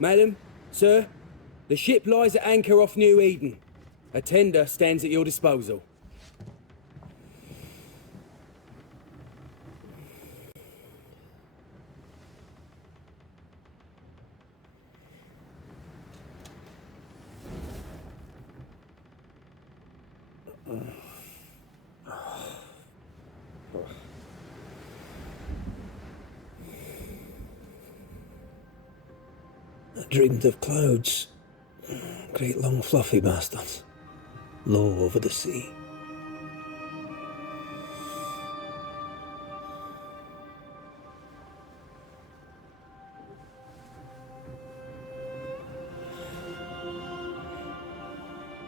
Madam, sir, the ship lies at anchor off New Eden. A tender stands at your disposal. I dreamed of clouds. Great long fluffy bastards. Low over the sea.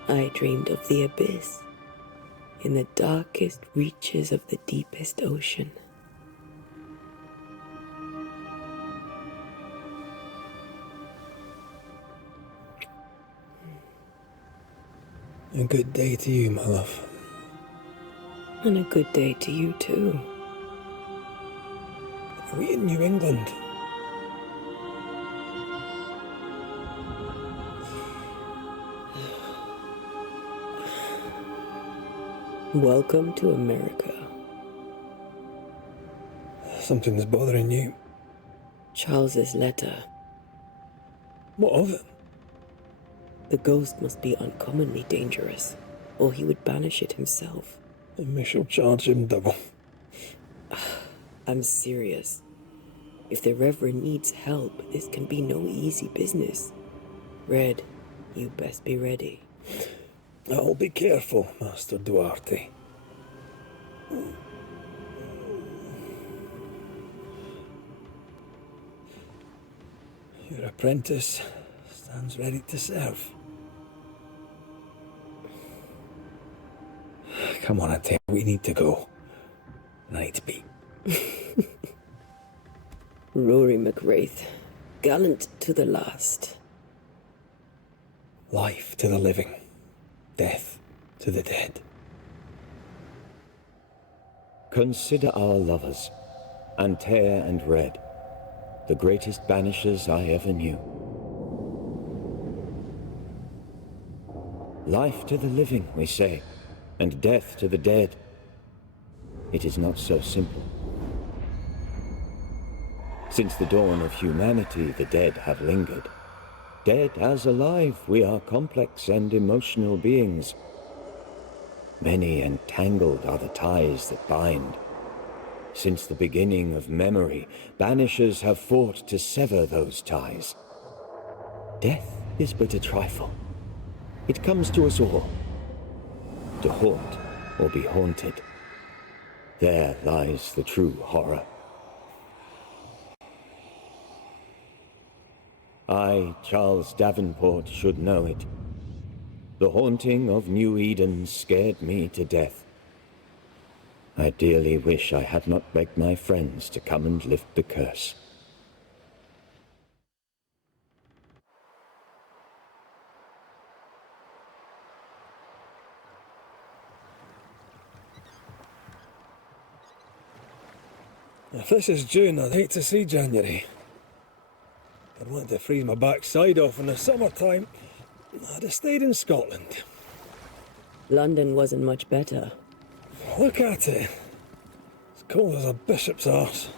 I dreamed of the abyss, in the darkest reaches of the deepest ocean. A good day to you, my love. And a good day to you too. Are we in New England? Welcome to America. Something's bothering you. Charles's letter. What of it? The ghost must be uncommonly dangerous, or he would banish it himself. And we shall charge him double. I'm serious. If the Reverend needs help, this can be no easy business. Red, you best be ready. I'll be careful, Master Duarte. Your apprentice stands ready to serve. Come on, Ate, we need to go. I need to be. Rory McWraith, gallant to the last. Life to the living, death to the dead. Consider our lovers, Antair and Red, the greatest banishers I ever knew. Life to the living, we say, and death to the dead. It is not so simple. Since the dawn of humanity, the dead have lingered. Dead as alive, we are complex and emotional beings. Many and tangled are the ties that bind. Since the beginning of memory, banishers have fought to sever those ties. Death is but a trifle. It comes to us all. To haunt or be haunted. There lies the true horror. I, Charles Davenport, should know it. The haunting of New Eden scared me to death. I dearly wish I had not begged my friends to come and lift the curse. If this is June, I'd hate to see January. I'd want to freeze my backside off in the summertime. I'd have stayed in Scotland. London wasn't much better. Look at it. It's cold as a bishop's arse.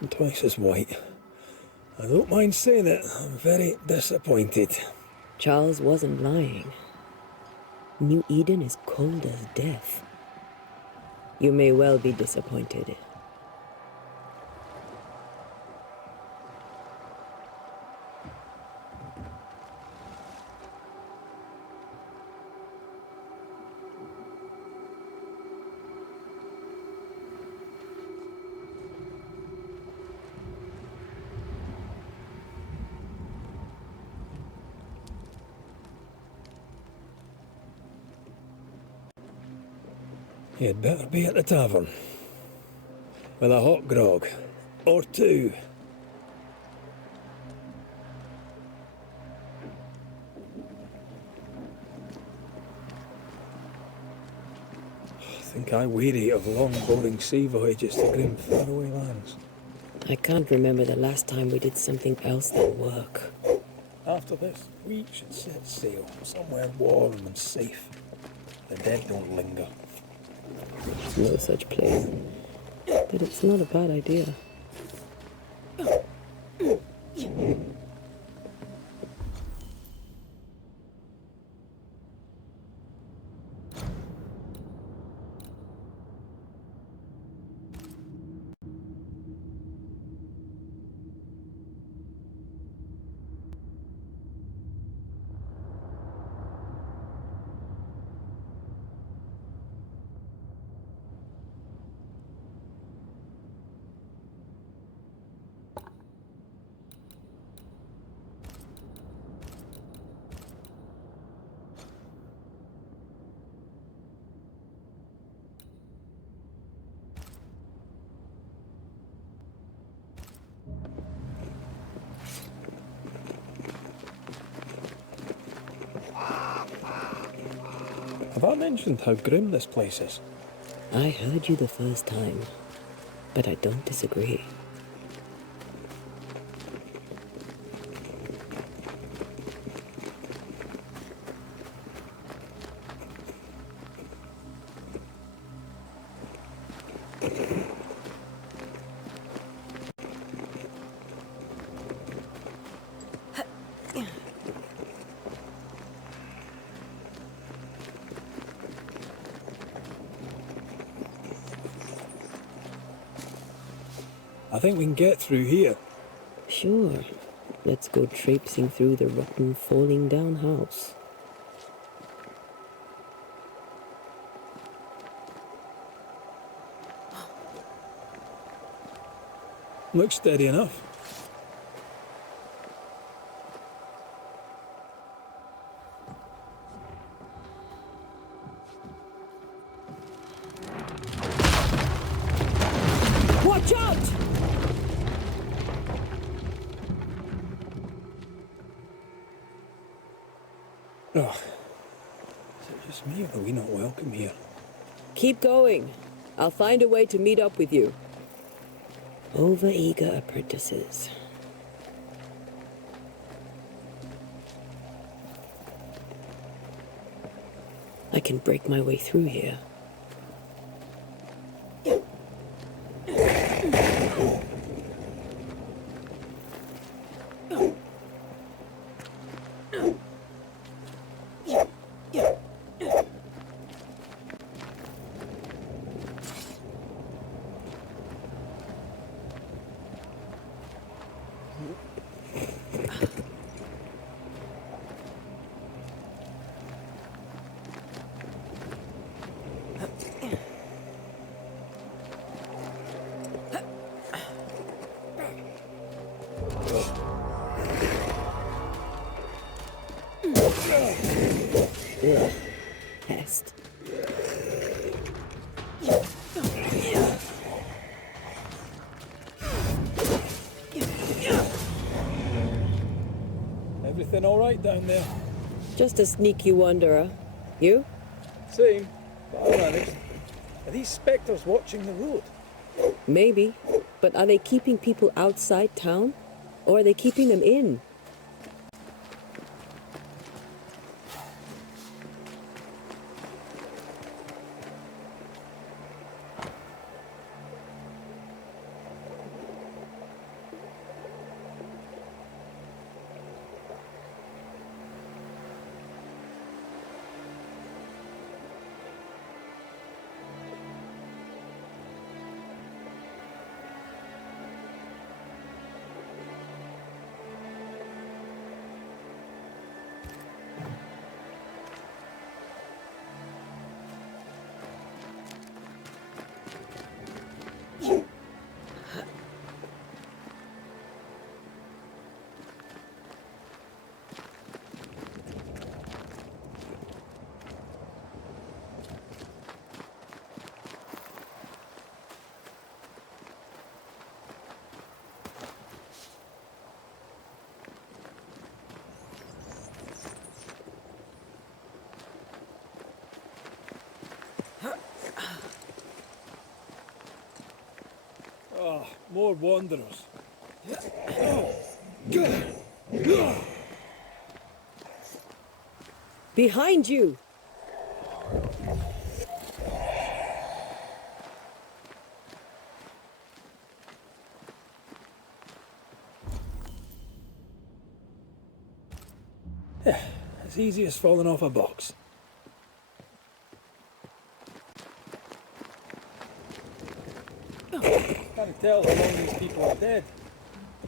And twice as white. I don't mind saying it, I'm very disappointed. Charles wasn't lying. New Eden is cold as death. You may well be disappointed. You'd better be at the tavern. With a hot grog. Or two. I think I weary of long, boring sea voyages to grim, faraway lands. I can't remember the last time we did something else than work. After this, we should set sail somewhere warm and safe. The dead don't linger. There's no such place. But it's not a bad idea. Have I mentioned how grim this place is? I heard you the first time, but I don't disagree. I think we can get through here. Sure. Let's go traipsing through the rotten, falling down house. Looks steady enough. Watch out! Oh, is it just me or are we not welcome here? Keep going. I'll find a way to meet up with you. Overeager apprentices. I can break my way through here. Ugh. Pest. Everything all right down there? Just a sneaky wanderer. You? Same, but I managed. Are these spectres watching the road? Maybe, but are they keeping people outside town? Or are they keeping them in? More wanderers. Behind you! As easy as falling off a box. Can't tell how long these people are dead.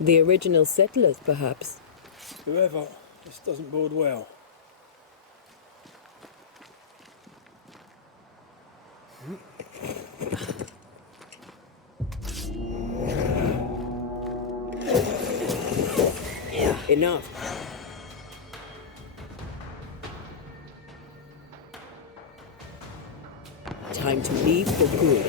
The original settlers, perhaps. Whoever, this doesn't bode well. Enough. Time to leave for good.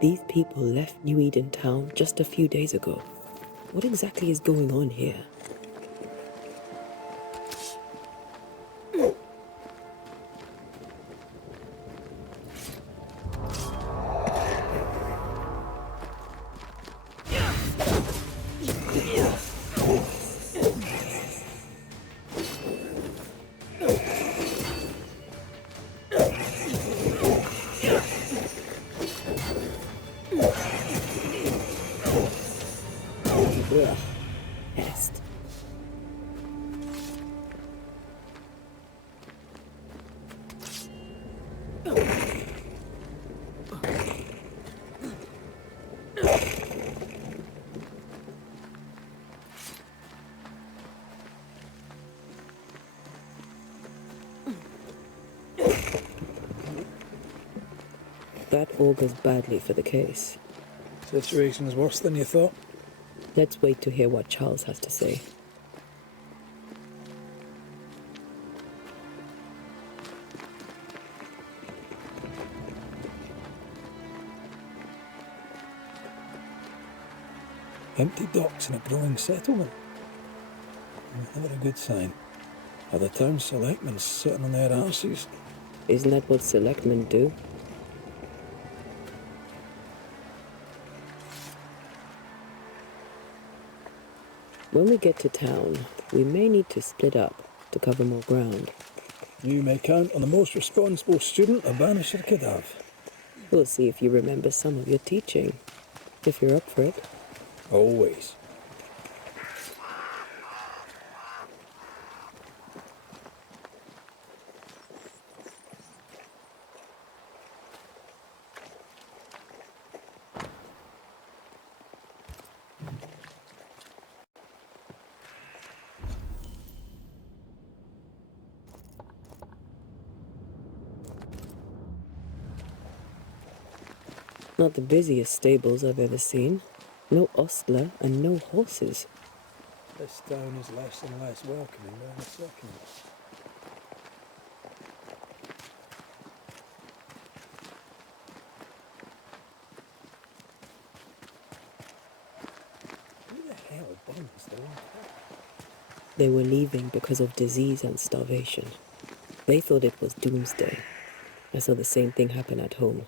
These people left New Eden town just a few days ago. What exactly is going on here? Pest. That augurs badly for the case. Situation's worse than you thought. Let's wait to hear what Charles has to say. Empty docks in a growing settlement. Never a good sign. Are the town selectmen sitting on their arses? Isn't that what selectmen do? When we get to town, we may need to split up to cover more ground. You may count on the most responsible student a Banisher could have. We'll see if you remember some of your teaching. If you're up for it. Always. Not the busiest stables I've ever seen. No ostler and no horses. This town is less and less welcoming by the second. Who the hell buns their own cat? They were leaving because of disease and starvation. They thought it was doomsday. I saw the same thing happen at home.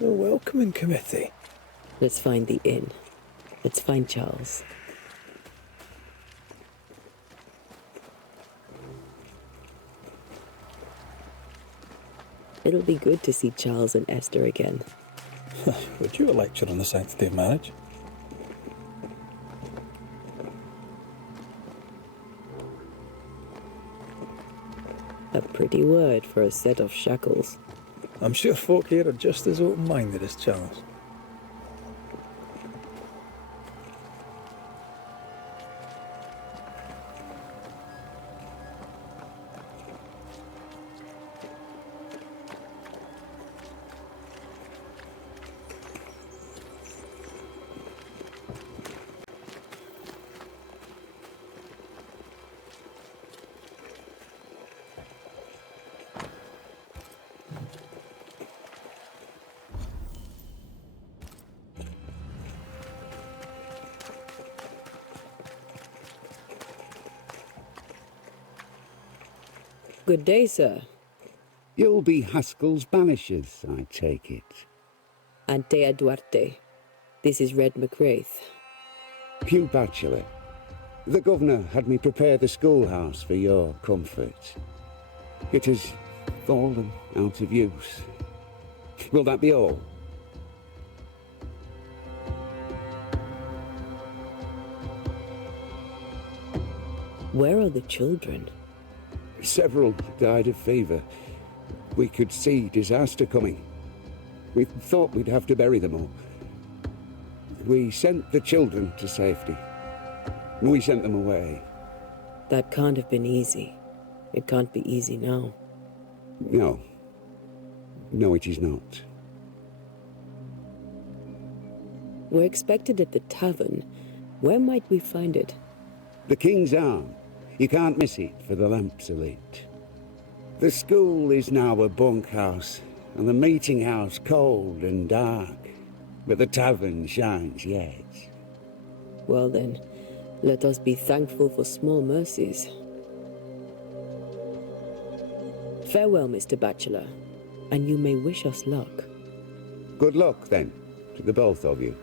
The welcoming committee. Let's find the inn. Let's find Charles. It'll be good to see Charles and Esther again. Would you a lecture on the sanctity of marriage? A pretty word for a set of shackles. I'm sure folk here are just as open-minded as Charles. Good day, sir. You'll be Haskell's Banishers, I take it. Antea Duarte. This is Red McWraith. Hugh Bachelor. The governor had me prepare the schoolhouse for your comfort. It has fallen out of use. Will that be all? Where are the children? Several died of fever. We could see disaster coming. We thought we'd have to bury them all. We sent the children to safety. We sent them away. That can't have been easy. It can't be easy now. No. No, it is not. We're expected at the tavern. Where might we find it? The King's Arm. You can't miss it, for the lamps are lit. The school is now a bunkhouse, and the meeting house cold and dark. But the tavern shines yet. Well then, let us be thankful for small mercies. Farewell, Mr. Bachelor, and you may wish us luck. Good luck, then, to the both of you.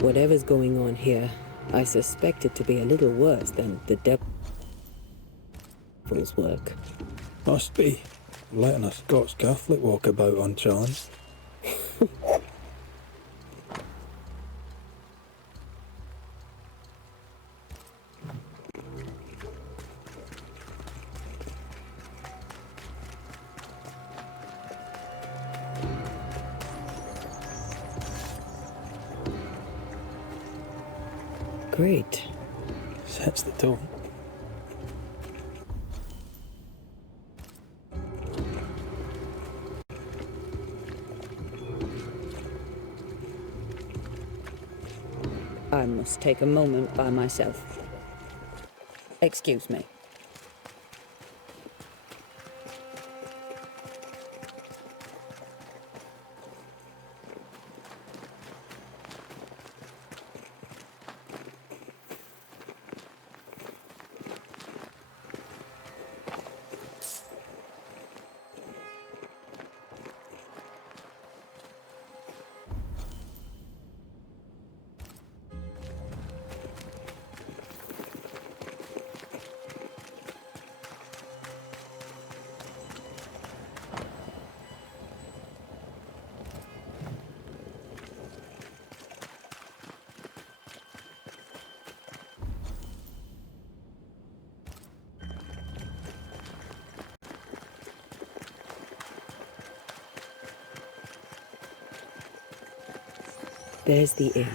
Whatever's going on here, I suspect it to be a little worse than the devil's work. Must be. Letting a Scots Catholic walk about unchallenged. Great. Sets the tone. I must take a moment by myself. Excuse me. There's the inn.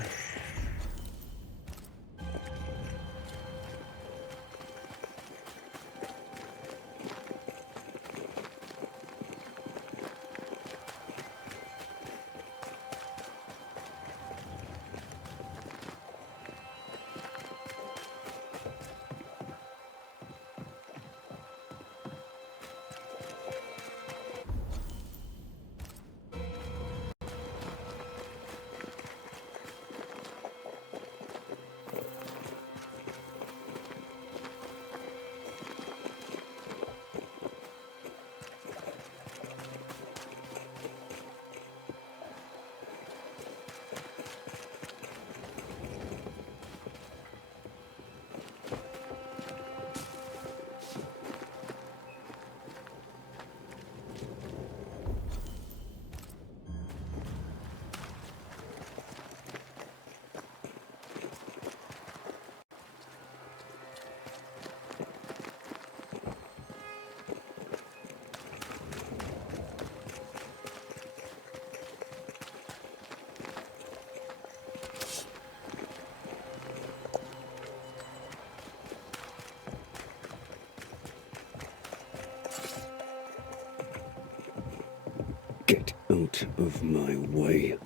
Get out of my way.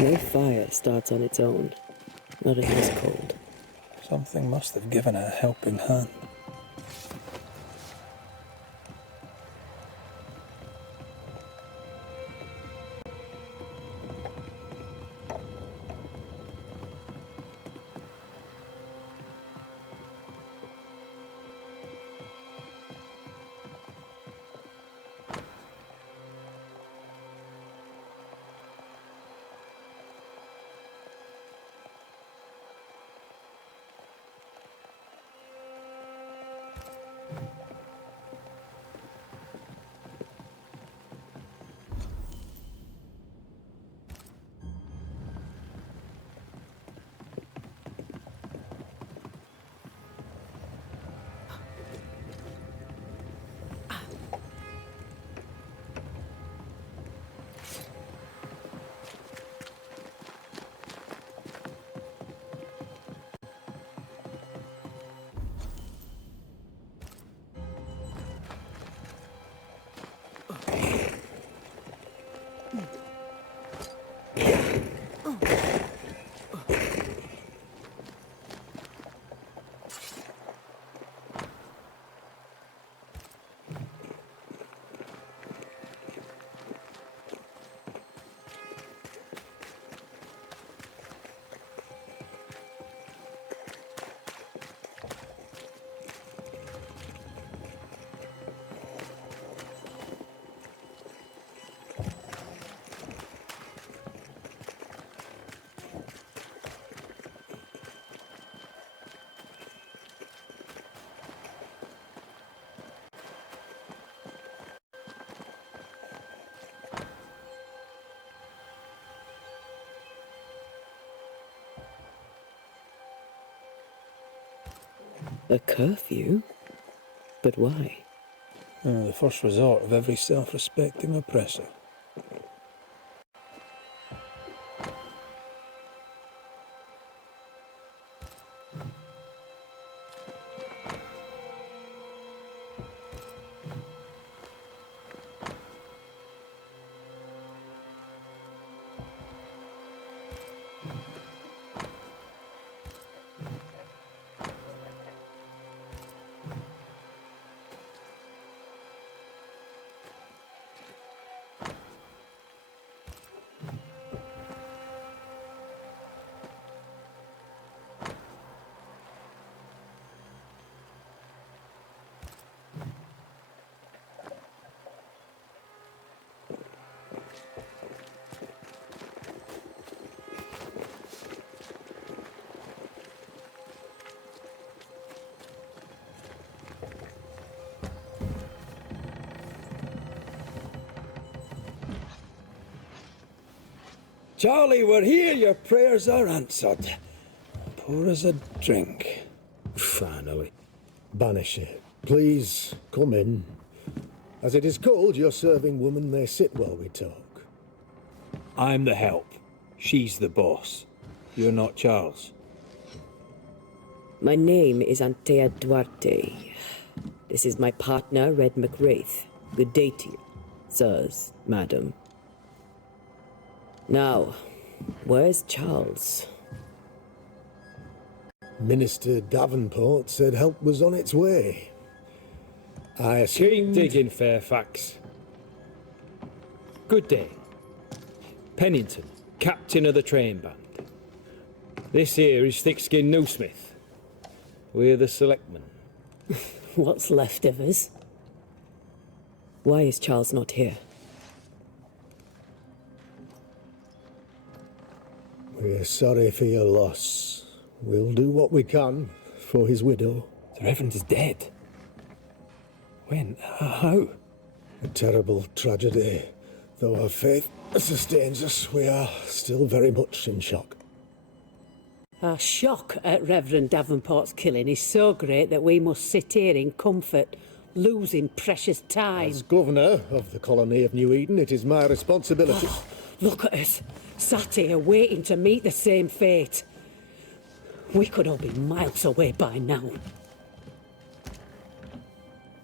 No fire starts on its own. Not in this cold. Something must have given it a helping hand. A curfew? But why? The first resort of every self-respecting oppressor. Charlie, we're here. Your prayers are answered. Pour us a drink. Finally. Banisher, please come in. As it is called, your serving woman may sit while we talk. I'm the help. She's the boss. You're not Charles. My name is Antea Duarte. This is my partner, Red McWraith. Good day to you, sirs, madam. Now, where's Charles? Minister Davenport said help was on its way. I assumed... Keep digging, Fairfax. Good day. Pennington, captain of the train band. This here is Thickskin Newsmith. We're the selectmen. What's left of us? Why is Charles not here? We're sorry for your loss. We'll do what we can for his widow. The Reverend is dead. When? How? A terrible tragedy. Though our faith sustains us, we are still very much in shock. Our shock at Reverend Davenport's killing is so great that we must sit here in comfort, losing precious time. As governor of the colony of New Eden, it is my responsibility... Look at us, sat here waiting to meet the same fate. We could all be miles away by now.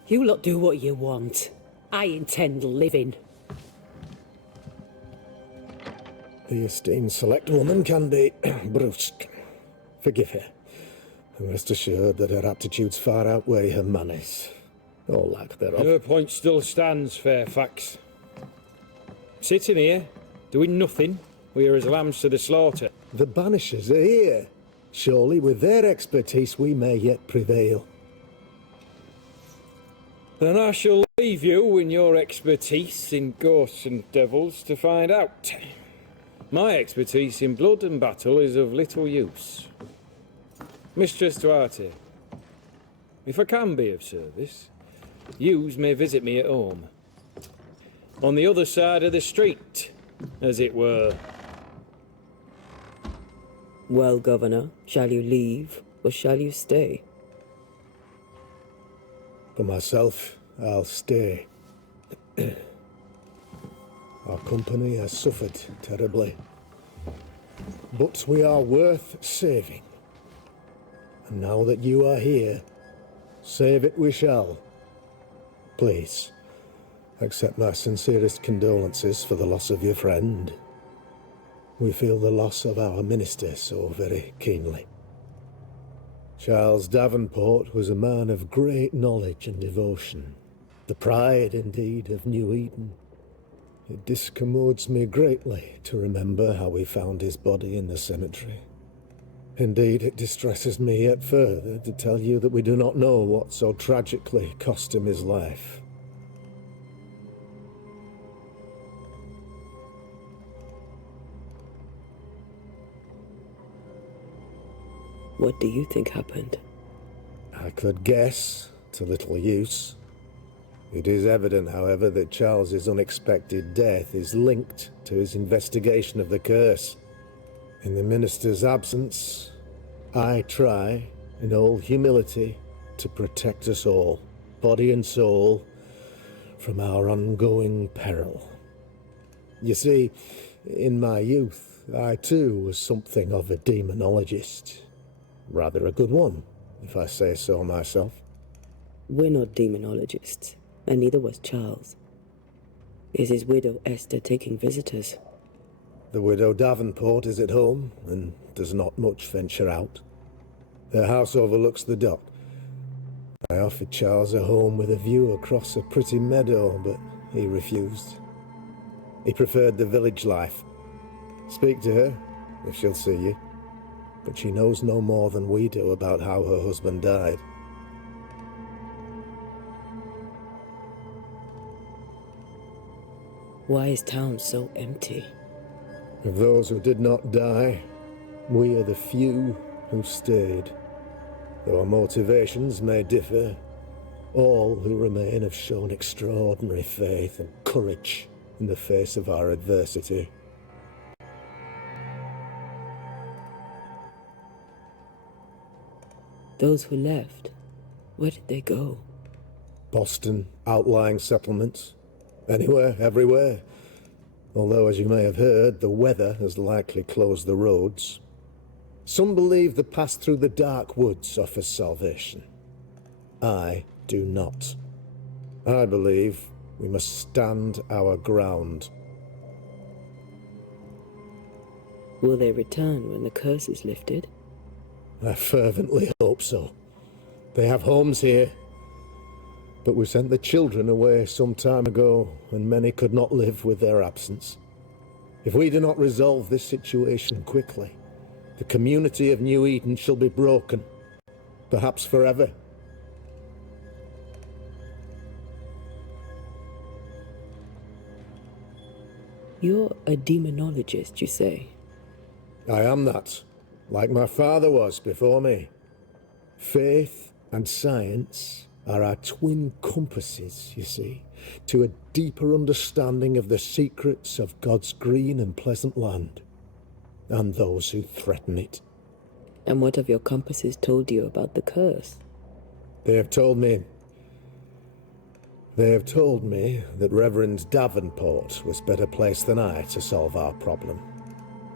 You lot do what you want. I intend living. The esteemed select woman can be brusque. Forgive her. And rest assured that her aptitudes far outweigh her manners. Or lack thereof. Your point still stands, Fairfax. Sitting here, doing nothing, we are as lambs to the slaughter. The Banishers are here. Surely with their expertise we may yet prevail. Then I shall leave you in your expertise in ghosts and devils to find out. My expertise in blood and battle is of little use. Mistress Duarte, if I can be of service, yous may visit me at home. On the other side of the street, as it were. Well, Governor, shall you leave or shall you stay? For myself, I'll stay. Our company has suffered terribly. But we are worth saving. And now that you are here, save it we shall. Please, accept my sincerest condolences for the loss of your friend. We feel the loss of our minister so very keenly. Charles Davenport was a man of great knowledge and devotion. The pride, indeed, of New Eden. It discommodes me greatly to remember how we found his body in the cemetery. Indeed, it distresses me yet further to tell you that we do not know what so tragically cost him his life. What do you think happened? I could guess, to little use. It is evident, however, that Charles's unexpected death is linked to his investigation of the curse. In the minister's absence, I try, in all humility, to protect us all, body and soul, from our ongoing peril. You see, in my youth, I too was something of a demonologist. Rather a good one, if I say so myself. We're not demonologists, and neither was Charles. Is his widow Esther taking visitors? The widow Davenport is at home, and does not much venture out. Her house overlooks the dock. I offered Charles a home with a view across a pretty meadow, but he refused. He preferred the village life. Speak to her, if she'll see you. But she knows no more than we do about how her husband died. Why is town so empty? Of those who did not die, we are the few who stayed. Though our motivations may differ, all who remain have shown extraordinary faith and courage in the face of our adversity. Those who left, where did they go? Boston, outlying settlements. Anywhere, everywhere. Although, as you may have heard, the weather has likely closed the roads. Some believe the path through the dark woods offers salvation. I do not. I believe we must stand our ground. Will they return when the curse is lifted? I fervently hope so. They have homes here. But we sent the children away some time ago, and many could not live with their absence. If we do not resolve this situation quickly, the community of New Eden shall be broken, perhaps forever. You're a demonologist, you say? I am that, like my father was before me. Faith and science are our twin compasses, you see, to a deeper understanding of the secrets of God's green and pleasant land, and those who threaten it. And what have your compasses told you about the curse? They have told me that Reverend Davenport was better placed than I to solve our problem,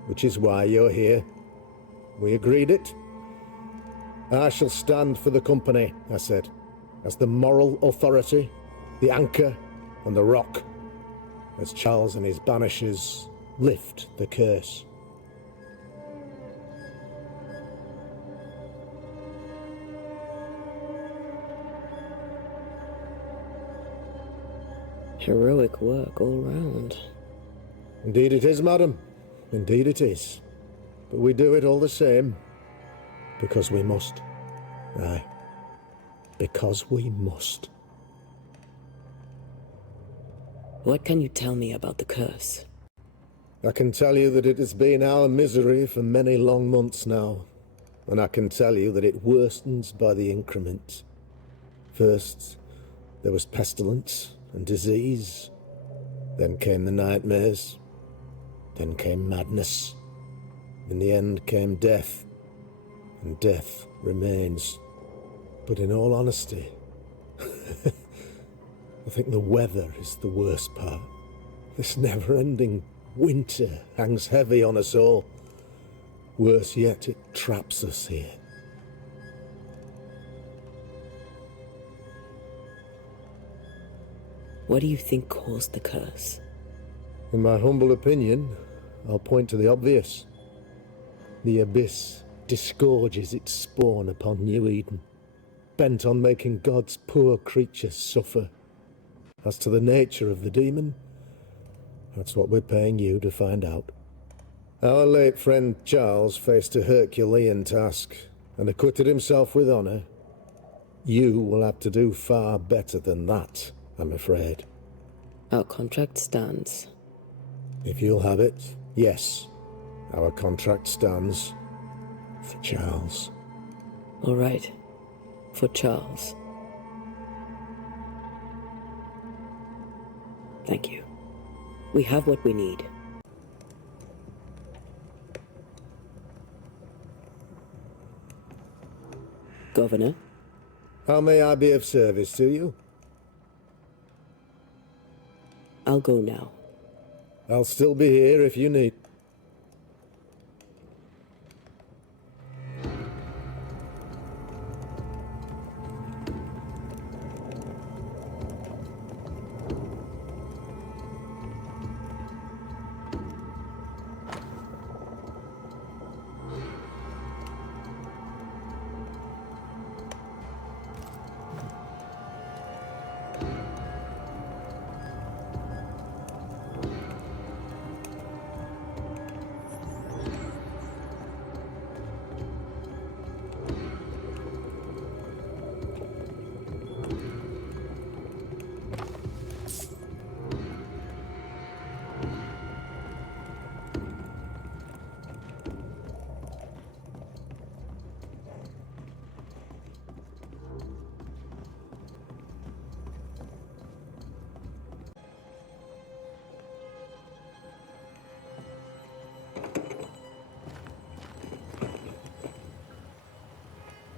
which is why you're here. We agreed it. I shall stand for the company, I said, as the moral authority, the anchor, and the rock, as Charles and his Banishers lift the curse. Heroic work all round. Indeed it is, madam. Indeed it is. But we do it all the same, because we must. Aye, because we must. What can you tell me about the curse? I can tell you that it has been our misery for many long months now, and I can tell you that it worstens by the increment. First, there was pestilence and disease. Then came the nightmares. Then came madness. In the end came death, and death remains. But in all honesty, I think the weather is the worst part. This never-ending winter hangs heavy on us all. Worse yet, it traps us here. What do you think caused the curse? In my humble opinion, I'll point to the obvious. The abyss disgorges its spawn upon New Eden, bent on making God's poor creatures suffer. As to the nature of the demon, that's what we're paying you to find out. Our late friend Charles faced a Herculean task and acquitted himself with honor. You will have to do far better than that, I'm afraid. Our contract stands. If you'll have it, yes, our contract stands for Charles. All right, for Charles. Thank you. We have what we need. Governor, How may I be of service to you? I'll go now. I'll still be here if you need.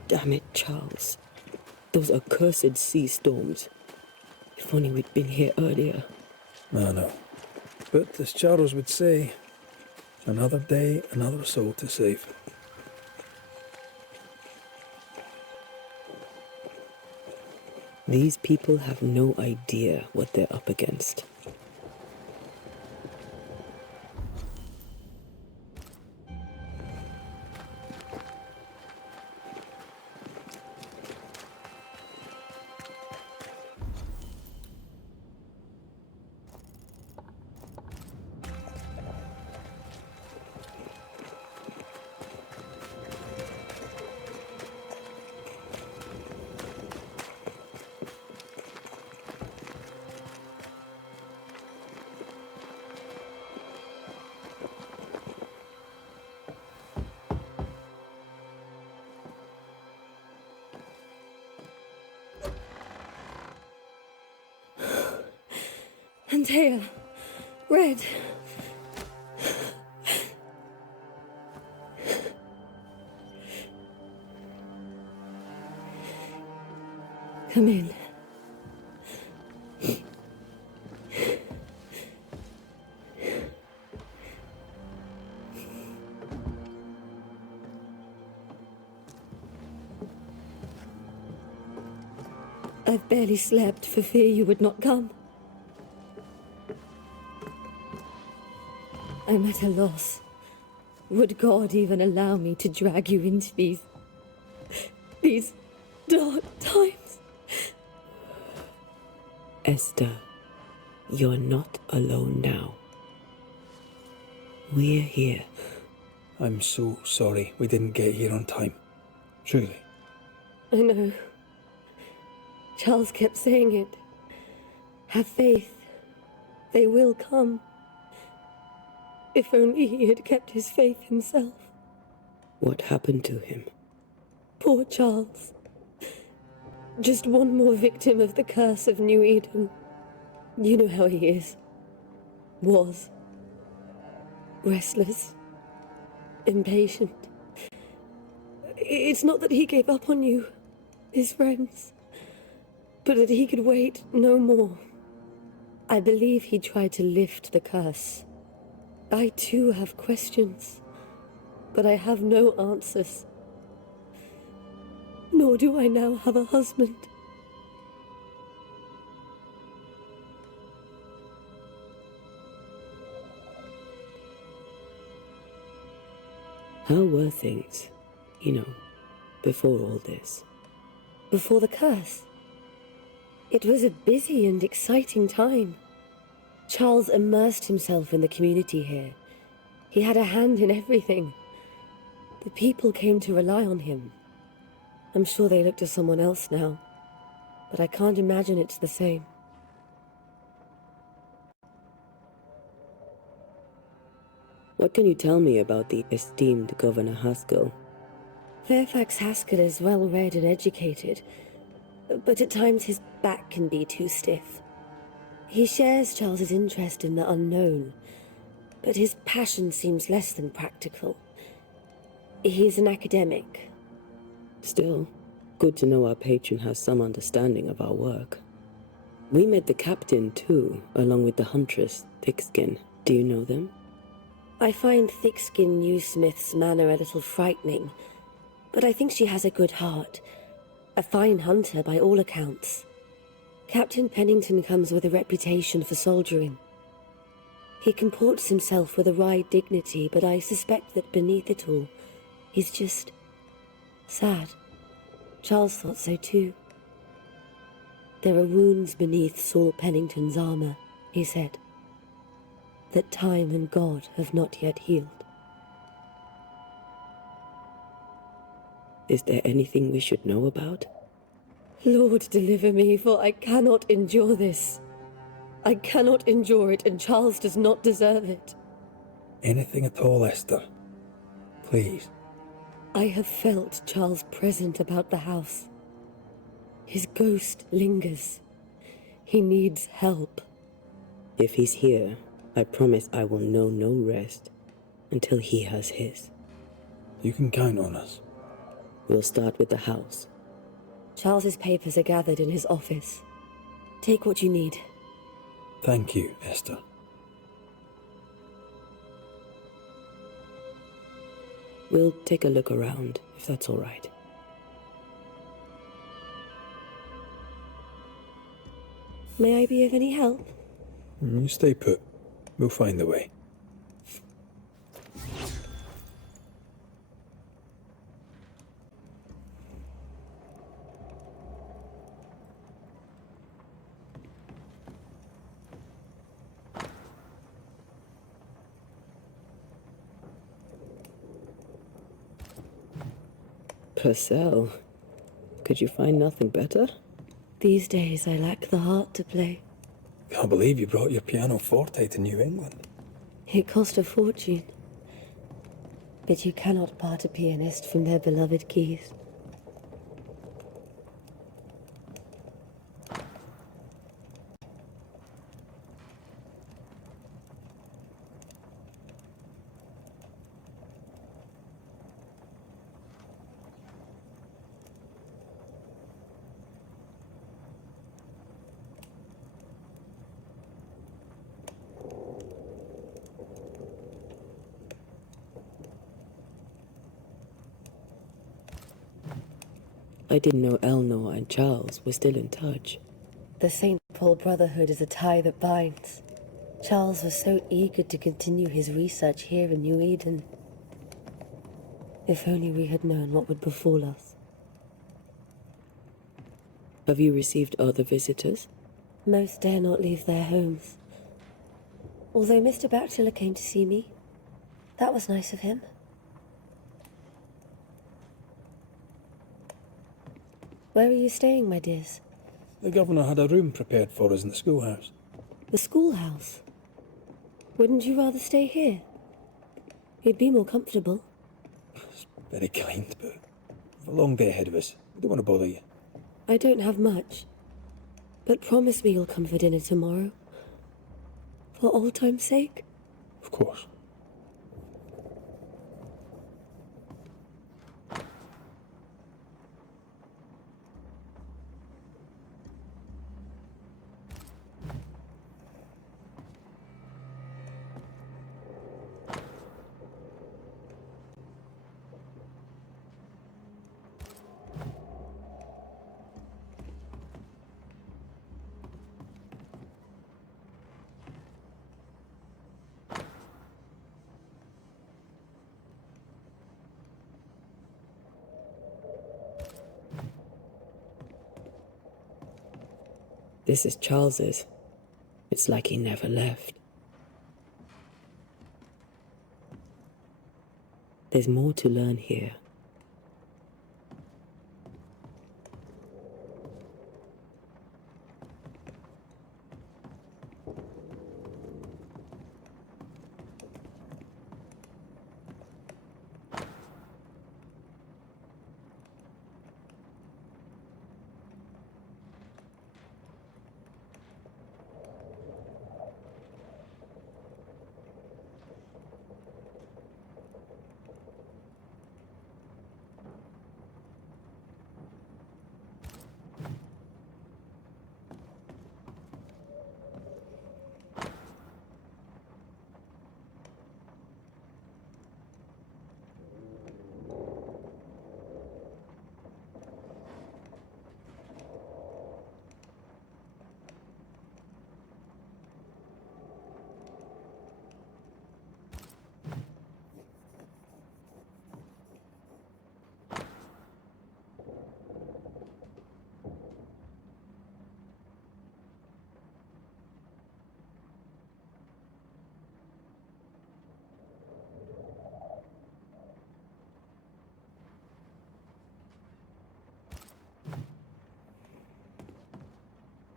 Damn it, Charles. Those accursed sea storms. If only we'd been here earlier. I know. But as Charles would say, another day, another soul to save. These people have no idea what they're up against. Antea, Red. Come in. I've barely slept for fear you would not come. I'm at a loss. Would God even allow me to drag you into these dark times? Esther, you're not alone now. We're here. I'm so sorry we didn't get here on time. Truly. I know. Charles kept saying it. Have faith. They will come. If only he had kept his faith himself. What happened to him? Poor Charles. Just one more victim of the curse of New Eden. You know how he is. Was. Restless. Impatient. It's not that he gave up on you, his friends, but that he could wait no more. I believe he tried to lift the curse. I too have questions, but I have no answers. Nor do I now have a husband. How were things, before all this? Before the curse? It was a busy and exciting time. Charles immersed himself in the community here. He had a hand in everything. The people came to rely on him. I'm sure they look to someone else now, but I can't imagine it's the same. What can you tell me about the esteemed Governor Haskell? Fairfax Haskell is well read and educated, but at times his back can be too stiff. He shares Charles's interest in the unknown, but his passion seems less than practical. He's an academic. Still, Good to know our patron has some understanding of our work. We met the captain, too, along with the huntress, Thickskin. Do you know them? I find Thickskin Newsmith's manner a little frightening, but I think she has a good heart. A fine hunter by all accounts. Captain Pennington comes with a reputation for soldiering. He comports himself with a wry dignity, but I suspect that beneath it all, he's just sad. Charles thought so too. There are wounds beneath Saul Pennington's armor, he said, that time and God have not yet healed. Is there anything we should know about? Lord, deliver me, for I cannot endure this. I cannot endure it, and Charles does not deserve it. Anything at all, Esther. Please. I have felt Charles present about the house. His ghost lingers. He needs help. If he's here, I promise I will know no rest until he has his. You can count on us. We'll start with the house. Charles's papers are gathered in his office. Take what you need. Thank you, Esther. We'll take a look around, if that's all right. May I be of any help? You stay put. We'll find a way. Purcell, could you find nothing better? These days I lack the heart to play. Can't believe you brought your pianoforte to New England. It cost a fortune. But you cannot part a pianist from their beloved keys. I didn't know Eleanor and Charles were still in touch. The St. Paul Brotherhood is a tie that binds. Charles was so eager to continue his research here in New Eden. If only we had known what would befall us. Have you received other visitors? Most dare not leave their homes. Although Mr. Bachelor came to see me. That was nice of him. Where are you staying, my dears? The governor had a room prepared for us in the schoolhouse. The schoolhouse? Wouldn't you rather stay here? You'd be more comfortable. It's very kind, but we've a long day ahead of us. We don't want to bother you. I don't have much. But promise me you'll come for dinner tomorrow. For old time's sake. Of course. This is Charles's. It's like he never left. There's more to learn here.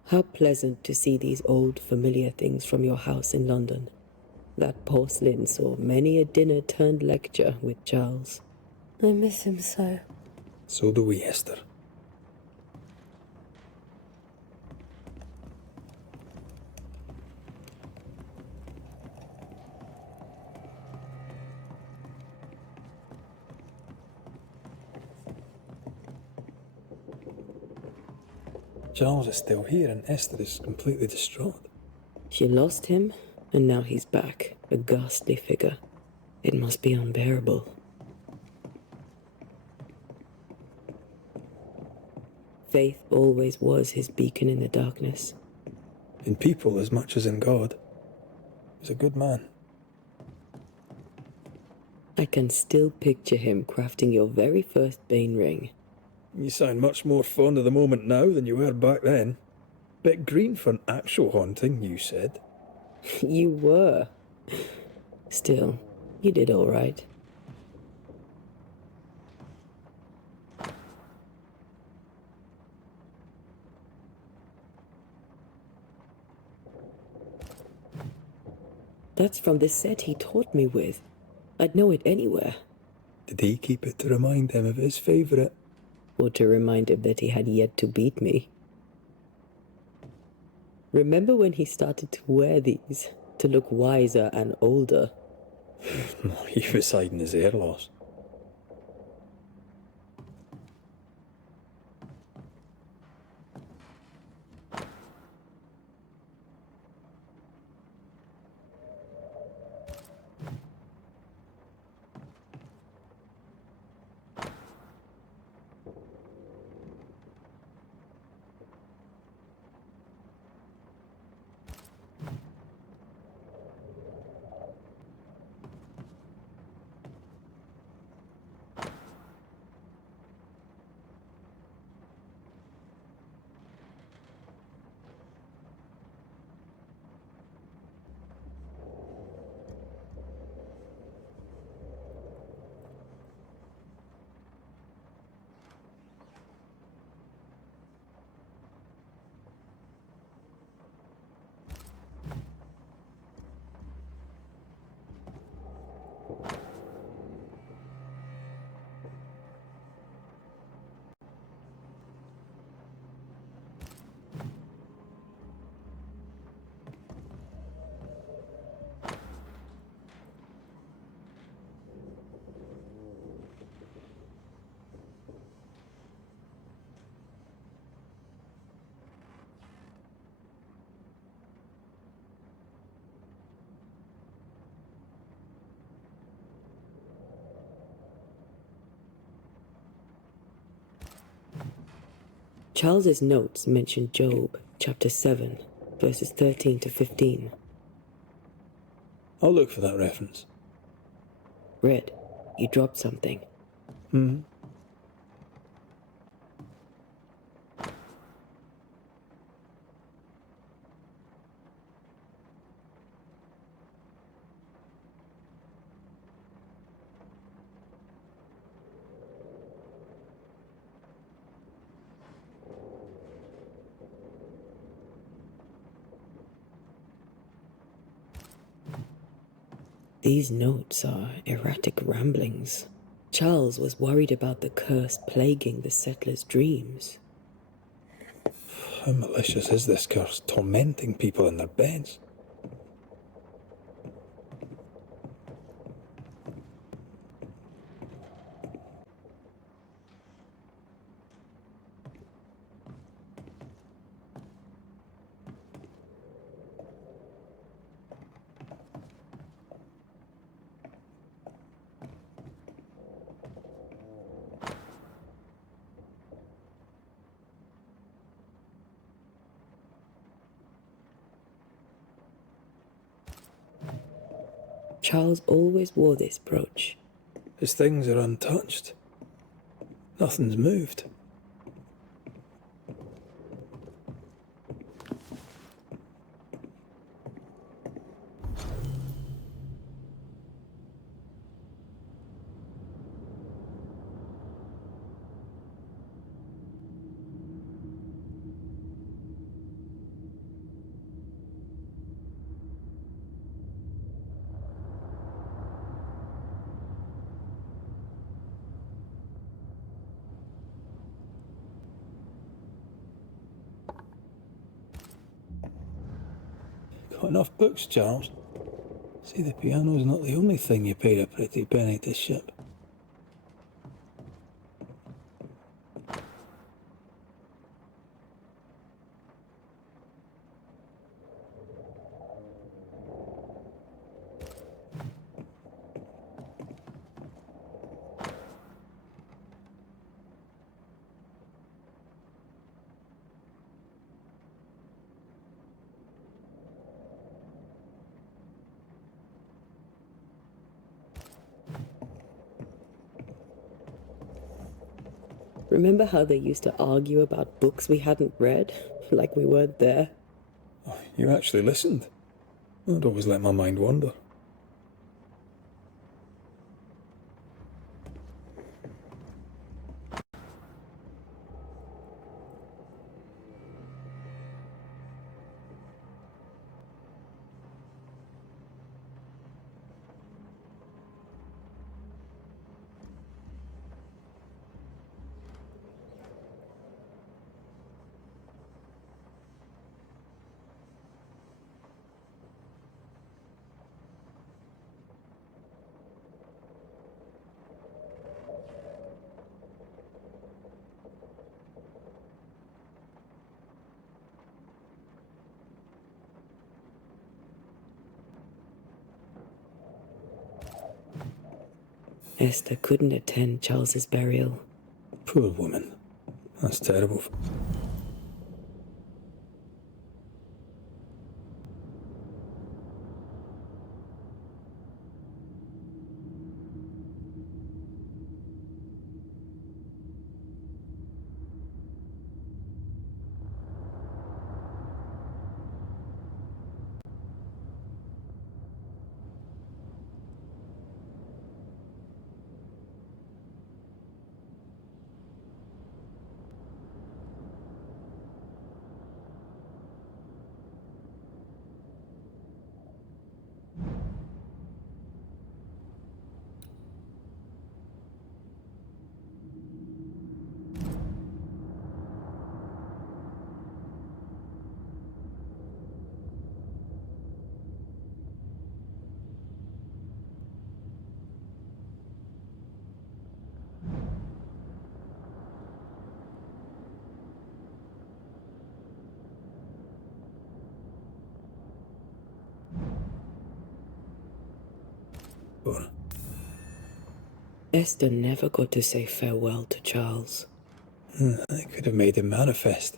How pleasant to see these old familiar things from your house in London. That porcelain saw many a dinner turned lecture with Charles. I miss him so. So do we, Esther. Charles is still here and Esther is completely distraught. She lost him, and now he's back, a ghastly figure. It must be unbearable. Faith always was his beacon in the darkness. In people as much as in God. He's a good man. I can still picture him crafting your very first Bane ring. You sound much more fond of the moment now than you were back then. Bit green for an actual haunting, you said. You were. Still, you did all right. That's from the set he taught me with. I'd know it anywhere. Did he keep it to remind him of his favourite? Or to remind him that he had yet to beat me. Remember when he started to wear these, to look wiser and older? He was hiding his hair loss. Charles's notes mention Job, chapter 7, verses 13 to 15. I'll look for that reference. Red, you dropped something. These notes are erratic ramblings. Charles was worried about the curse plaguing the settlers' dreams. How malicious is this curse, tormenting people in their beds? Charles always wore this brooch. His things are untouched. Nothing's moved. putting off books, Charles. See, the piano's not the only thing you paid a pretty penny to ship. Remember how they used to argue about books we hadn't read? Like we weren't there? Oh, you actually listened. I'd always let my mind wander. Esther couldn't attend Charles's burial. Poor woman. That's terrible. Poor. Esther never got to say farewell to Charles. I could have made him manifest.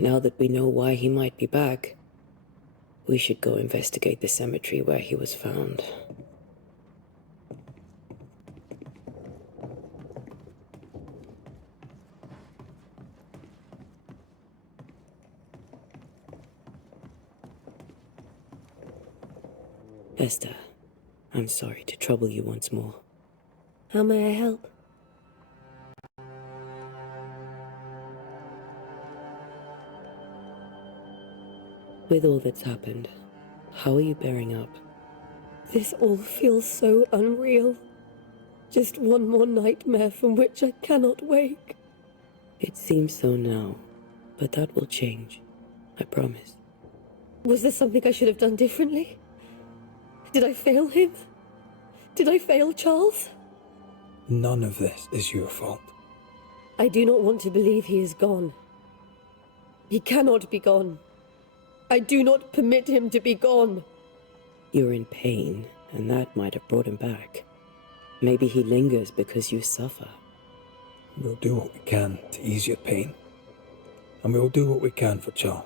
Now that we know why he might be back, we should go investigate the cemetery where he was found. Esther, I'm sorry to trouble you once more. How may I help? With all that's happened, how are you bearing up? This all feels so unreal. Just one more nightmare from which I cannot wake. It seems so now, but that will change. I promise. Was there something I should have done differently? Did I fail him? Did I fail Charles? None of this is your fault. I do not want to believe he is gone. He cannot be gone. I do not permit him to be gone. You're in pain, and that might have brought him back. Maybe he lingers because you suffer. We'll do what we can to ease your pain. And we'll do what we can for Charles.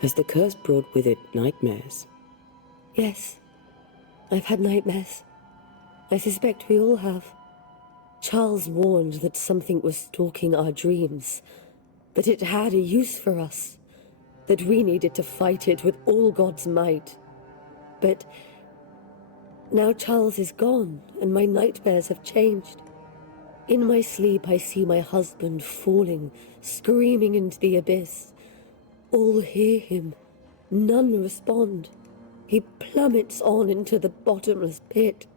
Has the curse brought with it nightmares? Yes. I've had nightmares. I suspect we all have. Charles warned that something was stalking our dreams, that it had a use for us, that we needed to fight it with all God's might. But now Charles is gone, and my nightmares have changed. In my sleep, I see my husband falling, screaming into the abyss. All hear him. None respond. He plummets on into the bottomless pit.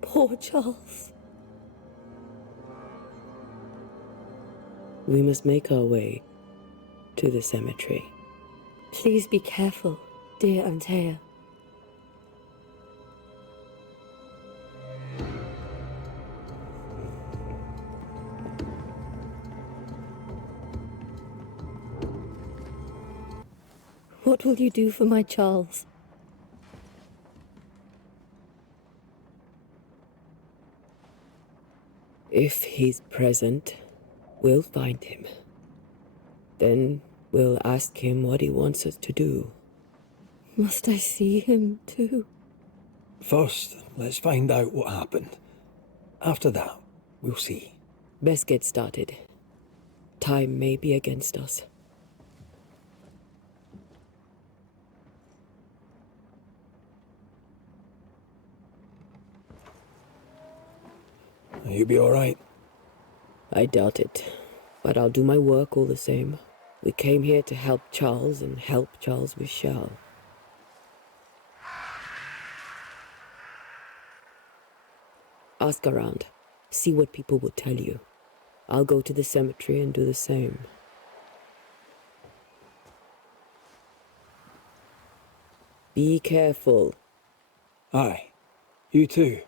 Poor Charles. We must make our way. to the cemetery. Please be careful, dear Antea. What will you do for my Charles? If he's present, we'll find him. Then we'll ask him what he wants us to do. Must I see him too? First, let's find out what happened. After that, we'll see. Best get started. Time may be against us. You be alright? I doubt it, but I'll do my work all the same. We came here to help Charles, and help Charles we shall. Ask around. See what people will tell you. I'll go to the cemetery and do the same. Be careful. Aye. You too.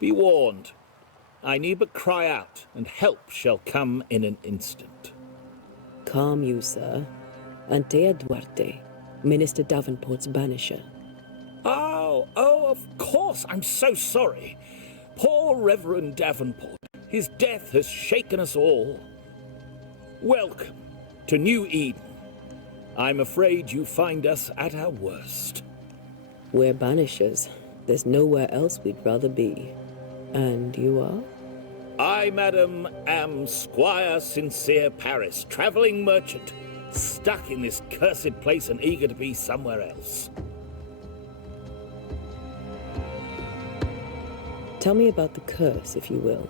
Be warned. I need but cry out, and help shall come in an instant. Calm you, sir. Antea Duarte, Minister Davenport's banisher. Oh, of course. I'm so sorry. Poor Reverend Davenport. His death has shaken us all. Welcome to New Eden. I'm afraid you find us at our worst. We're banishers. There's nowhere else we'd rather be. And you are? I, madam, am Squire Sincere Paris, travelling merchant, stuck in this cursed place and eager to be somewhere else. Tell me about the curse, if you will.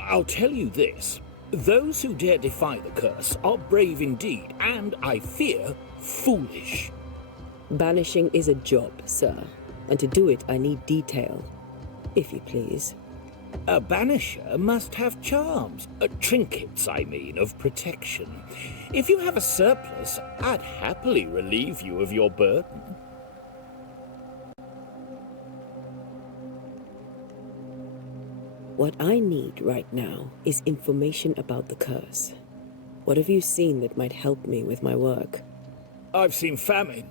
I'll tell you this. Those who dare defy the curse are brave indeed, and, I fear, foolish. Banishing is a job, sir. And to do it, I need detail. If you please. A banisher must have charms. Trinkets, I mean, of protection. If you have a surplus, I'd happily relieve you of your burden. What I need right now is information about the curse. What have you seen that might help me with my work? I've seen famine,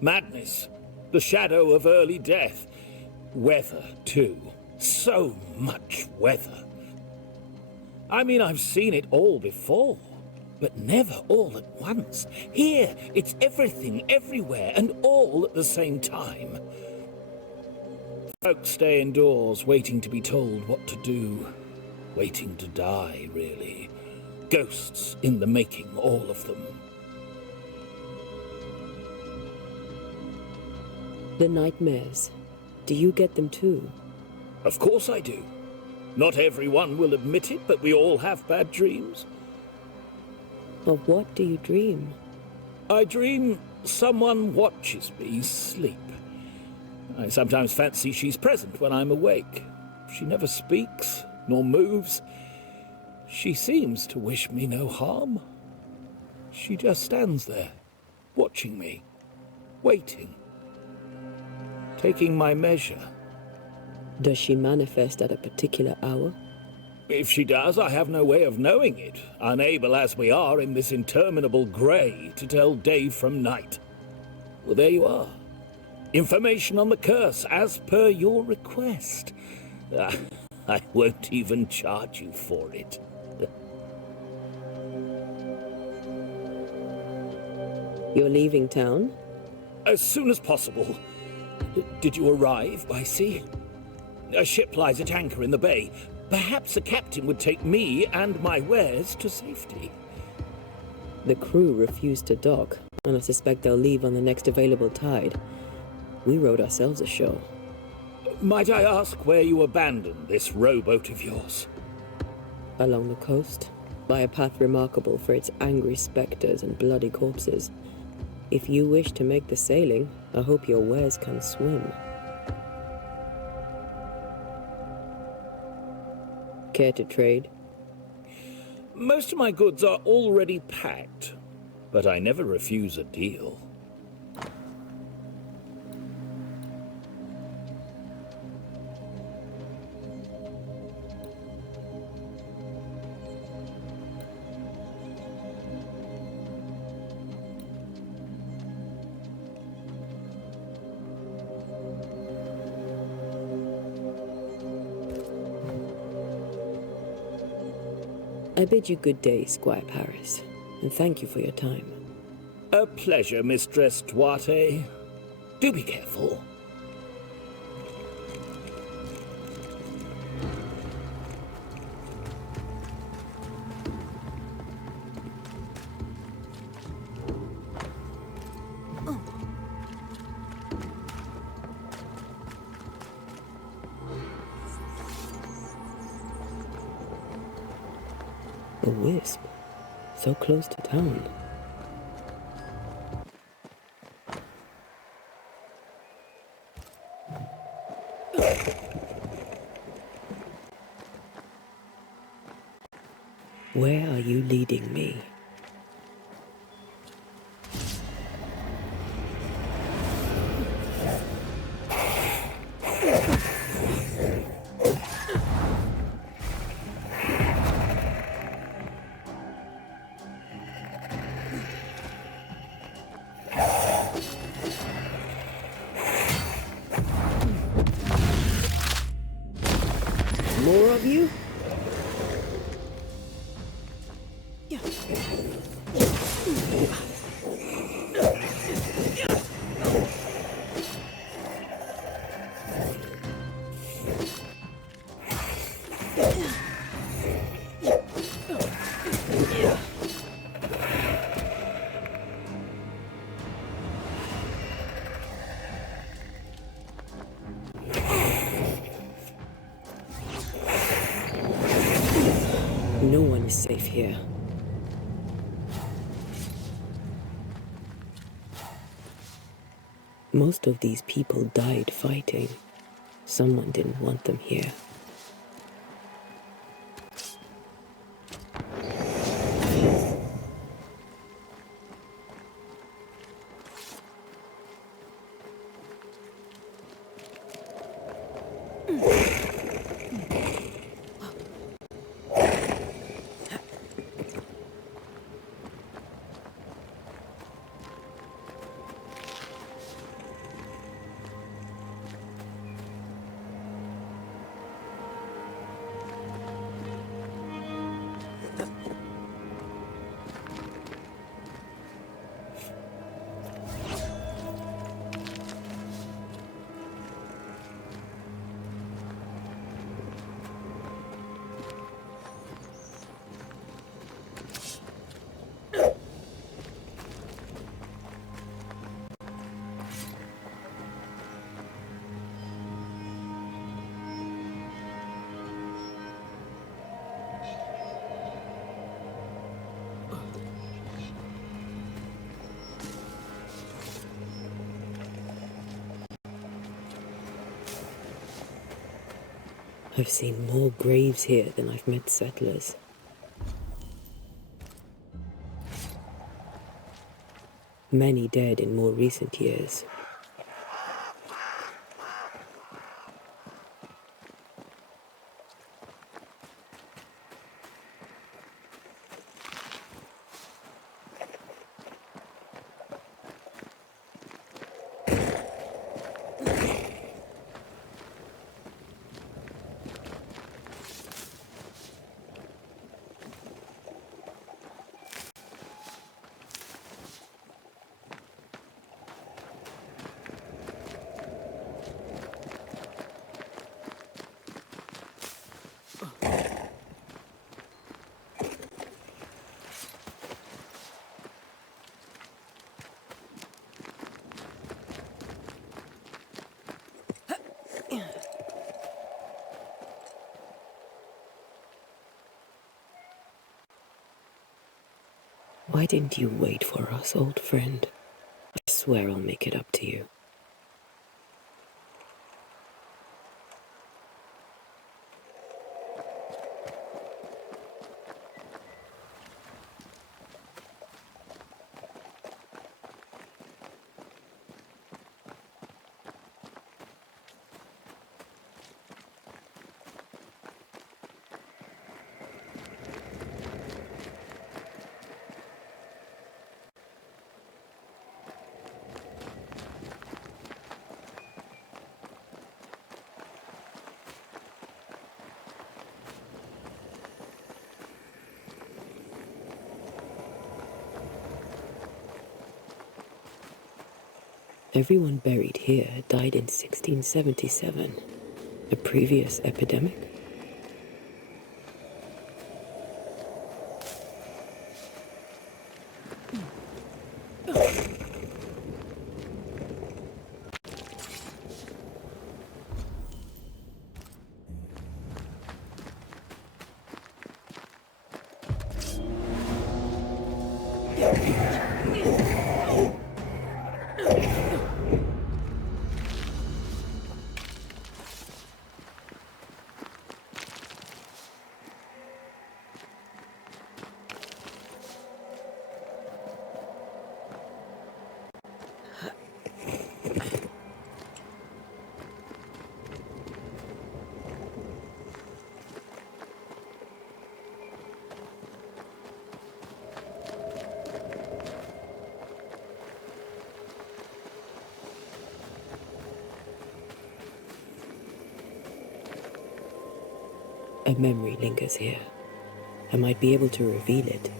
madness, the shadow of early death. Weather, too. So much weather. I mean, I've seen it all before, but never all at once. Here, it's everything, everywhere, and all at the same time. Folks stay indoors, waiting to be told what to do. Waiting to die, really. Ghosts in the making, all of them. The nightmares. Do you get them too? Of course I do. Not everyone will admit it, but we all have bad dreams. Of what do you dream? I dream someone watches me sleep. I sometimes fancy she's present when I'm awake. She never speaks, nor moves. She seems to wish me no harm. She just stands there, watching me, waiting, taking my measure. Does she manifest at a particular hour? If she does, I have no way of knowing it, unable as we are in this interminable grey to tell day from night. Well, there you are. Information on the curse, as per your request. I won't even charge you for it. You're leaving town? As soon as possible. Did you arrive by sea? A ship lies at anchor in the bay. Perhaps a captain would take me and my wares to safety. The crew refused to dock, and I suspect they'll leave on the next available tide. We rowed ourselves ashore. Might I ask where you abandoned this rowboat of yours? Along the coast, by a path remarkable for its angry spectres and bloody corpses. If you wish to make the sailing, I hope your wares can swim. Care to trade? Most of my goods are already packed, but I never refuse a deal. I bid you good day, Squire Paris, and thank you for your time. A pleasure, Mistress Duarte. Do be careful. A wisp, so close to town. Where are you leading me? More of you? No one is safe here. Most of these people died fighting. Someone didn't want them here. I've seen more graves here than I've met settlers. Many dead in more recent years. Why didn't you wait for us, old friend? I swear I'll make it up to you. Everyone buried here died in 1677. A previous epidemic? A memory lingers here. I might be able to reveal it.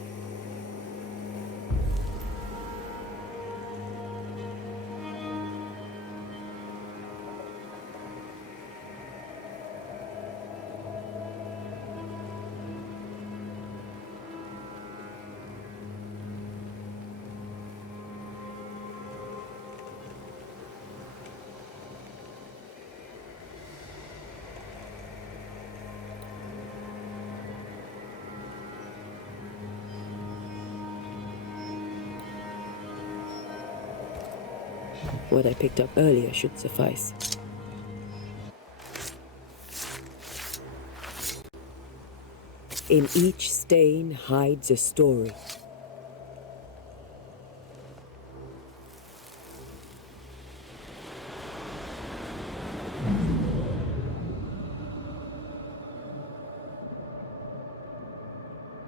What I picked up earlier should suffice. In each stain hides a story.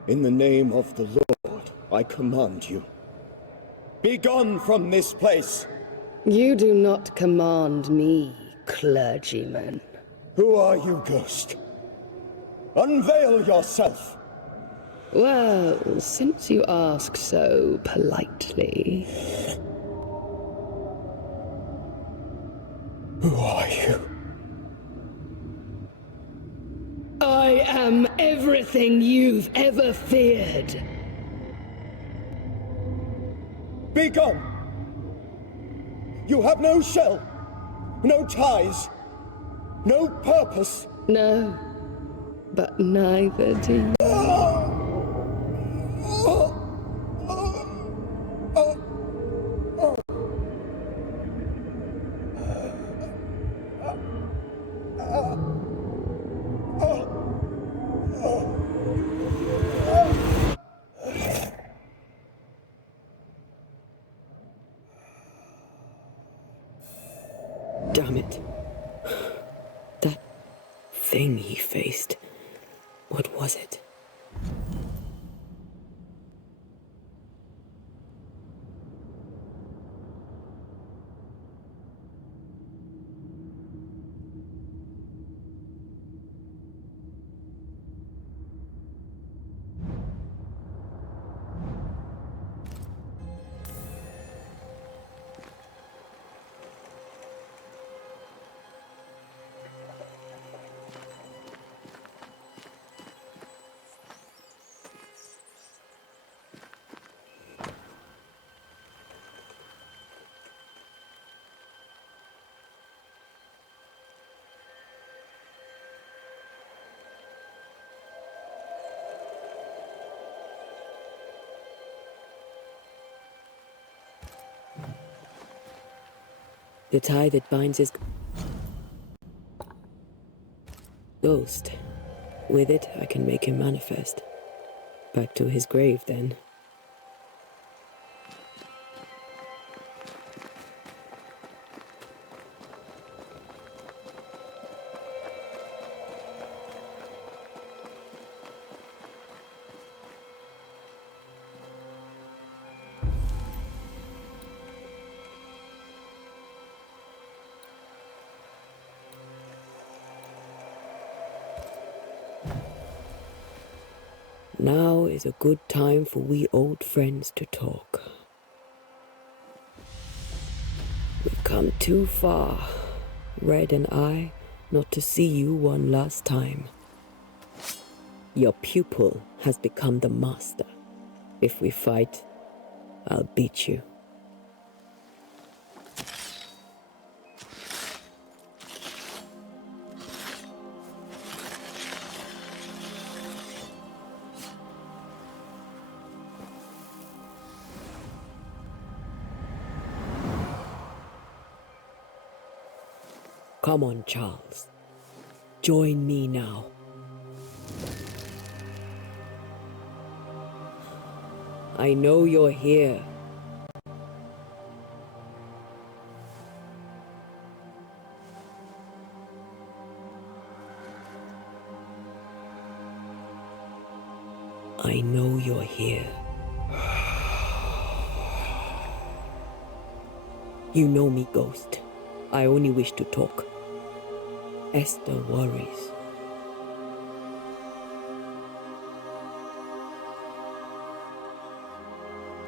In the name of the Lord, I command you. Be gone from this place! You do not command me, clergyman. Who are you, ghost? Unveil yourself! Well, since you ask so politely... Who are you? I am everything you've ever feared. Be gone! You have no shell, no ties, no purpose. No, but neither do you. Damn it. That thing he faced. What was it? The tie that binds his ghost. With it, I can make him manifest. Back to his grave, then. Now is a good time for we old friends to talk. We've come too far, Red and I, not to see you one last time. Your pupil has become the master. If we fight, I'll beat you. Come on, Charles. Join me now. I know you're here. I know you're here. You know me, Ghost. I only wish to talk. Esther worries.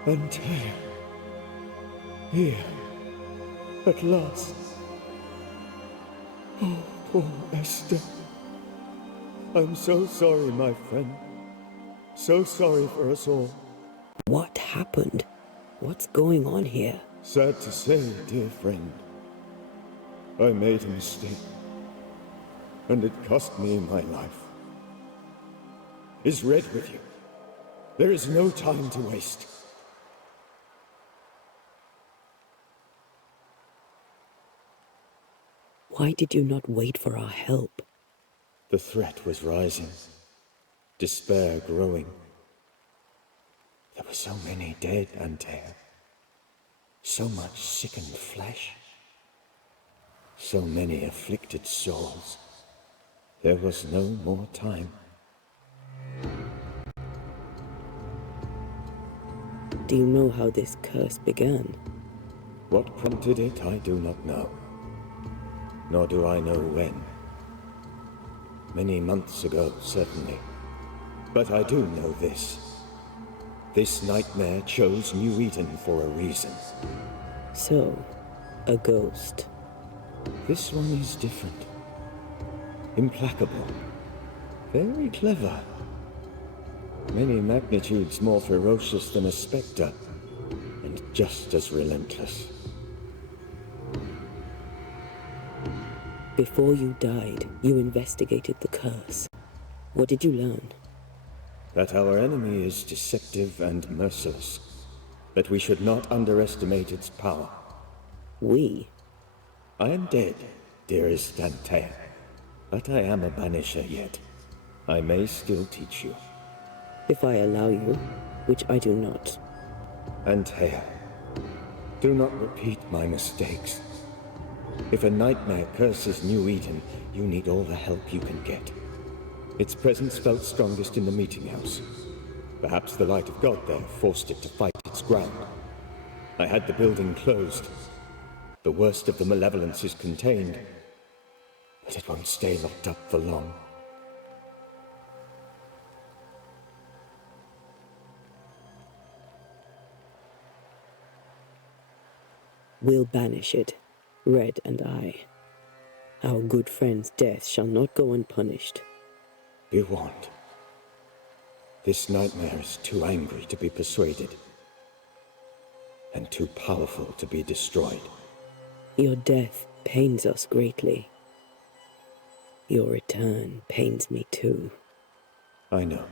Antea. Here. At last. Oh, poor Esther. I'm so sorry, my friend. So sorry for us all. What happened? What's going on here? Sad to say, dear friend. I made a mistake. And it cost me my life. Is Red with you? There is no time to waste. Why did you not wait for our help? The threat was rising. Despair growing. There were so many dead, Antea. So much sickened flesh. So many afflicted souls. There was no more time. Do you know how this curse began? What prompted it, I do not know. Nor do I know when. Many months ago, certainly. But I do know this. This nightmare chose New Eden for a reason. So, a ghost. This one is different. Implacable. Very clever. Many magnitudes more ferocious than a spectre, and just as relentless. Before you died, you investigated the curse. What did you learn? That our enemy is deceptive and merciless. That we should not underestimate its power. We? I am dead, dearest Antea. But I am a Banisher yet. I may still teach you. If I allow you, which I do not. Antea, do not repeat my mistakes. If a nightmare curses New Eden, you need all the help you can get. Its presence felt strongest in the meeting house. Perhaps the light of God there forced it to fight its ground. I had the building closed. The worst of the malevolence is contained, but it won't stay locked up for long. We'll banish it, Red and I. Our good friend's death shall not go unpunished. You won't. This nightmare is too angry to be persuaded, and too powerful to be destroyed. Your death pains us greatly. Your return pains me too. I know.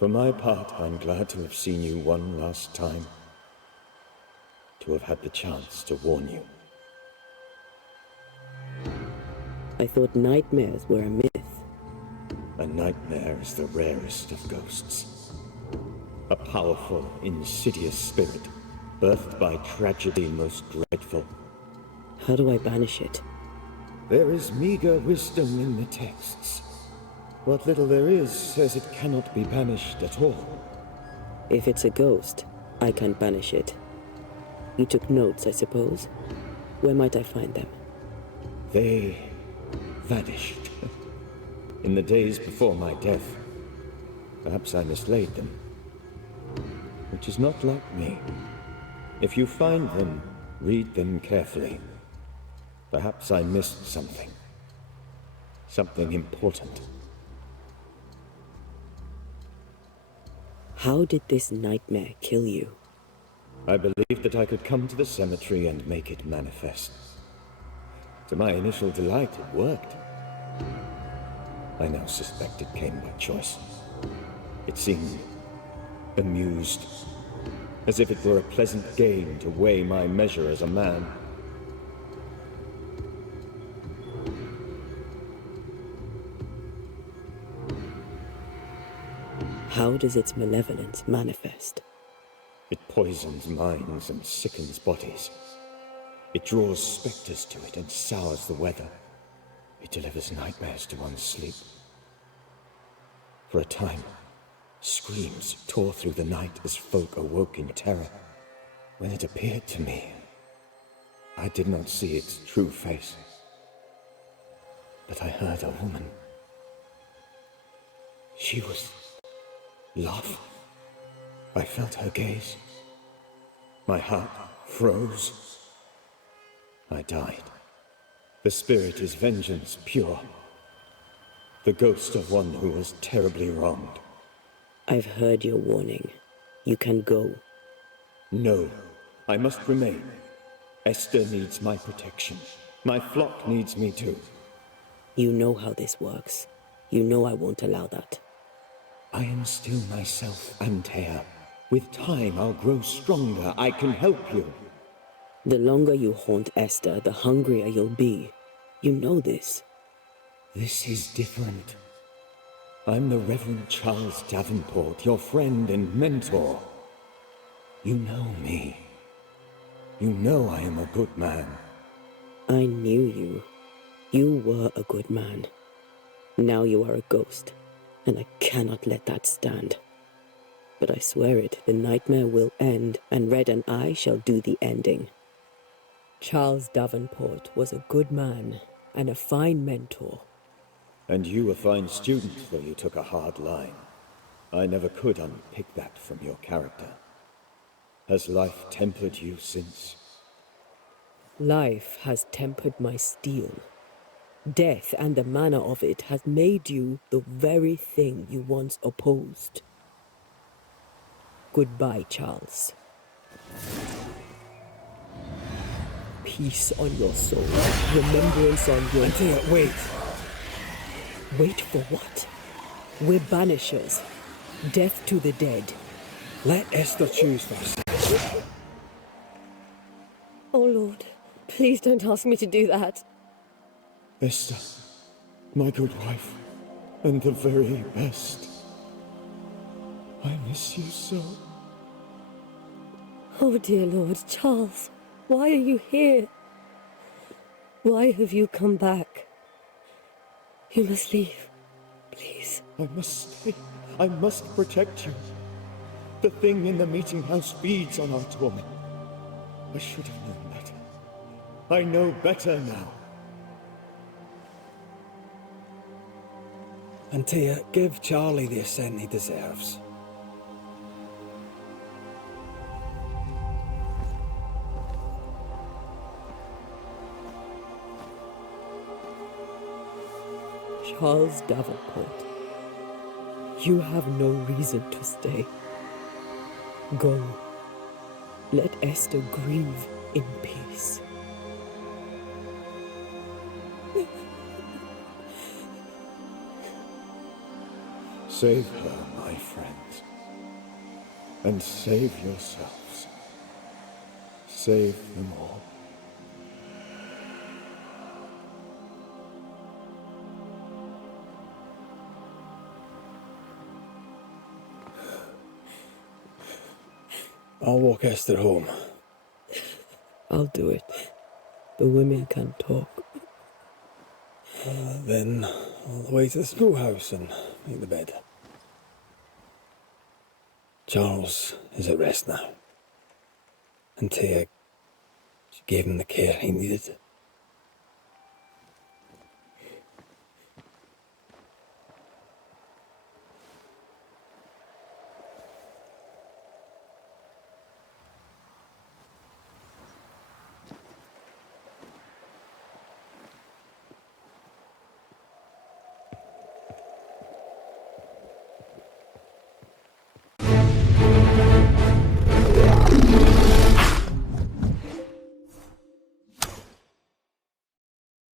For my part, I'm glad to have seen you one last time. To have had the chance to warn you. I thought nightmares were a myth. A nightmare is the rarest of ghosts. A powerful, insidious spirit, birthed by tragedy most dreadful. How do I banish it? There is meager wisdom in the texts. What little there is says it cannot be banished at all. If it's a ghost, I can't banish it. You took notes, I suppose? Where might I find them? They vanished. In the days before my death. Perhaps I mislaid them. Which is not like me. If you find them, read them carefully. Perhaps I missed something. Something important. How did this nightmare kill you? I believed that I could come to the cemetery and make it manifest. To my initial delight, it worked. I now suspect it came by choice. It seemed amused, as if it were a pleasant game to weigh my measure as a man. How does its malevolence manifest? It poisons minds and sickens bodies. It draws specters to it and sours the weather. It delivers nightmares to one's sleep. For a time, screams tore through the night as folk awoke in terror. When it appeared to me, I did not see its true face. But I heard a woman. She was love. I felt her gaze. My heart froze. I died. The spirit is vengeance pure. The ghost of one who was terribly wronged. I've heard your warning. You can go. No, I must remain. Esther needs my protection. My flock needs me too. You know how this works. You know I won't allow that. I am still myself, Antea. With time, I'll grow stronger. I can help you. The longer you haunt Esther, the hungrier you'll be. You know this. This is different. I'm the Reverend Charles Davenport, your friend and mentor. You know me. You know I am a good man. I knew you. You were a good man. Now you are a ghost, and I cannot let that stand. But I swear it, the nightmare will end, and Red and I shall do the ending. Charles Davenport was a good man and a fine mentor. And you a fine student, though you took a hard line. I never could unpick that from your character. Has life tempered you since? Life has tempered my steel. Death and the manner of it has made you the very thing you once opposed. Goodbye, Charles. Peace on your soul. Remembrance on your... Antea, wait. Wait for what? We're banishers. Death to the dead. Let Esther choose first. Oh, Lord, please don't ask me to do that. Esther, my good wife, and the very best. I miss you so. Oh, dear Lord, Charles, why are you here? Why have you come back? You must leave, please. I must stay. I must protect you. The thing in the meeting house feeds on our torment. I should have known better. I know better now. Antea, give Charlie the ascent he deserves. Charles Davenport, you have no reason to stay. Go. Let Esther grieve in peace. Save her, my friends. And save yourselves. Save them all. I'll walk Esther home. I'll do it. The women can talk. Then all the way to the schoolhouse and make the bed. Charles is at rest now. And Tia, she gave him the care he needed.